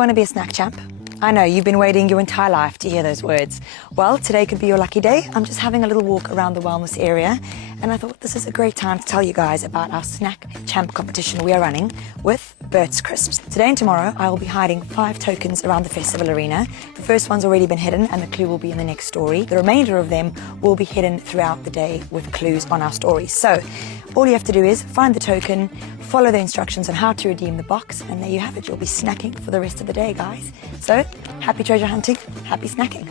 Want to be a snack champ? I know, you've been waiting your entire life to hear those words. Well, today could be your lucky day. I'm just having a little walk around the wellness area, and I thought this is a great time to tell you guys about our snack champ competition we are running with Burts crisps. Today and tomorrow, I will be hiding 5 tokens around the festival arena. The first one's already been hidden, and the clue will be in the next story. The remainder of them will be hidden throughout the day with clues on our stories. So, all you have to do is find the token, follow the instructions on how to redeem the box, and there you have it. You'll be snacking for the rest of the day, guys. So, happy treasure hunting, happy snacking.